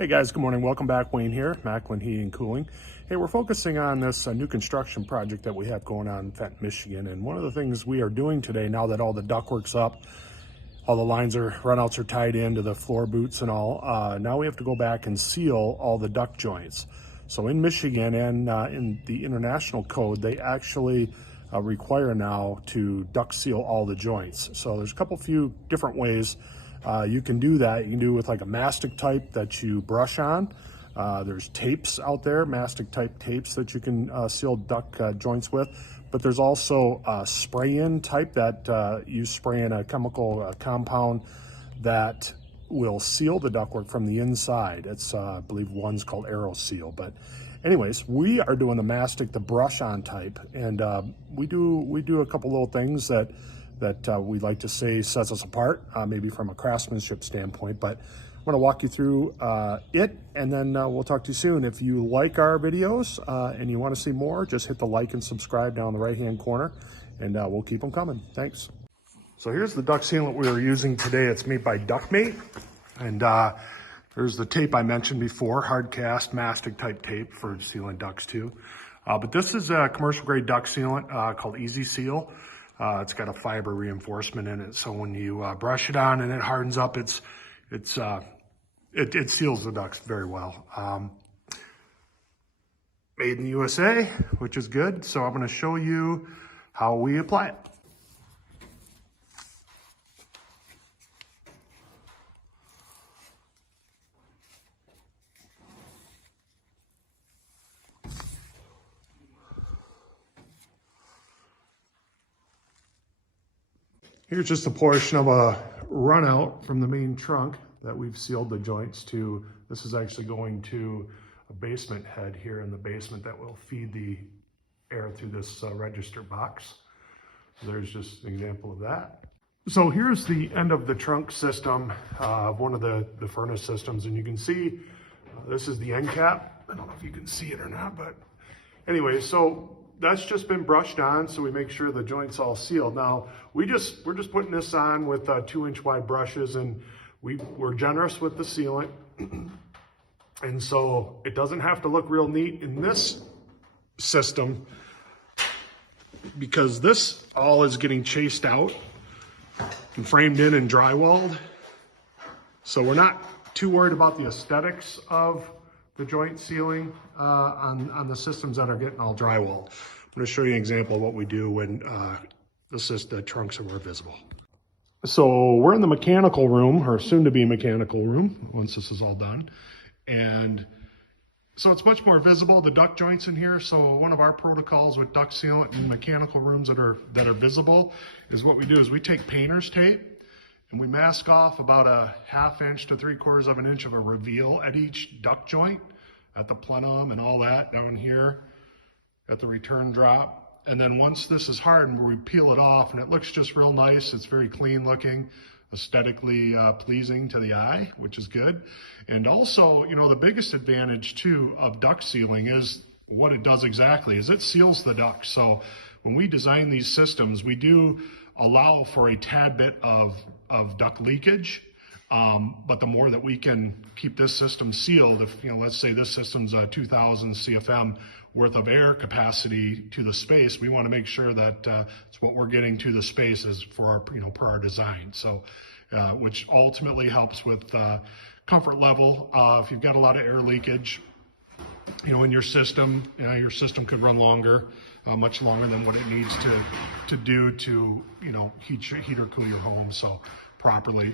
Hey guys, good morning. Welcome back. Wayne here, Macklin Heating and Cooling. Hey, we're focusing on this new construction project that we have going on in Fenton, Michigan. And one of the things we are doing today, now that all the ductwork's up, all the lines runouts are tied into the floor boots and all, now we have to go back and seal all the duct joints. So in Michigan and in the international code, they actually require now to duct seal all the joints. So there's a few different ways you can do that. You can do it with like a mastic type that you brush on. There's tapes out there, mastic type tapes that you can seal duct joints with. But there's also spray-in type that you spray in a chemical compound that will seal the ductwork from the inside. It's I believe one's called Aero Seal. But anyways, we are doing the mastic, the brush-on type, and we do a couple little things that we'd like to say sets us apart, maybe from a craftsmanship standpoint. But I'm going to walk you through it, and then we'll talk to you soon. If you like our videos and you want to see more, just hit the like and subscribe down in the right-hand corner, and we'll keep them coming. Thanks. So here's the duct sealant we were using today. It's made by Ductmate, and there's the tape I mentioned before, hard cast mastic type tape for sealing ducts too. But this is a commercial grade duct sealant called Easy Seal. It's got a fiber reinforcement in it, so when you brush it on and it hardens up, it seals the ducts very well. Made in the USA, which is good. So I'm going to show you how we apply it. Here's just a portion of a run out from the main trunk that we've sealed the joints to. This is actually going to a basement head here in the basement that will feed the air through this register box. So there's just an example of that. So here's the end of the trunk system, one of the furnace systems, and you can see this is the end cap. I don't know if you can see it or not, but anyway, so that's just been brushed on, so we make sure the joint's all sealed. Now, we're just putting this on with 2-inch wide brushes, and we're generous with the sealant. And so it doesn't have to look real neat in this system because this all is getting chased out and framed in and drywalled. So we're not too worried about the aesthetics of the joint sealing on the systems that are getting all drywalled. I'm going to show you an example of what we do when the trunks are more visible. So we're in the mechanical room, or soon to be mechanical room, once this is all done. And so it's much more visible, the duct joints in here. So one of our protocols with duct sealant in mechanical rooms that are visible is what we do is we take painter's tape and we mask off about a 1/2 inch to 3/4 of an inch of a reveal at each duct joint, at the plenum and all that down here, at the return drop. And then once this is hardened, we peel it off and it looks just real nice. It's very clean looking, aesthetically pleasing to the eye, which is good. And also, you know, the biggest advantage too of duct sealing is what it does exactly is it seals the duct. So when we design these systems, we do allow for a tad bit of duct leakage. But the more that we can keep this system sealed, if, you know, let's say this system's 2,000 CFM worth of air capacity to the space, we want to make sure that it's what we're getting to the space is for our, you know, per our design. So, which ultimately helps with comfort level. If you've got a lot of air leakage, you know, in your system could run longer, much longer than what it needs to do to, you know, heat or cool your home so properly.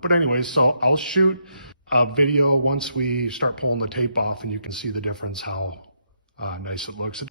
But anyways, so I'll shoot a video once we start pulling the tape off and you can see the difference, how nice it looks.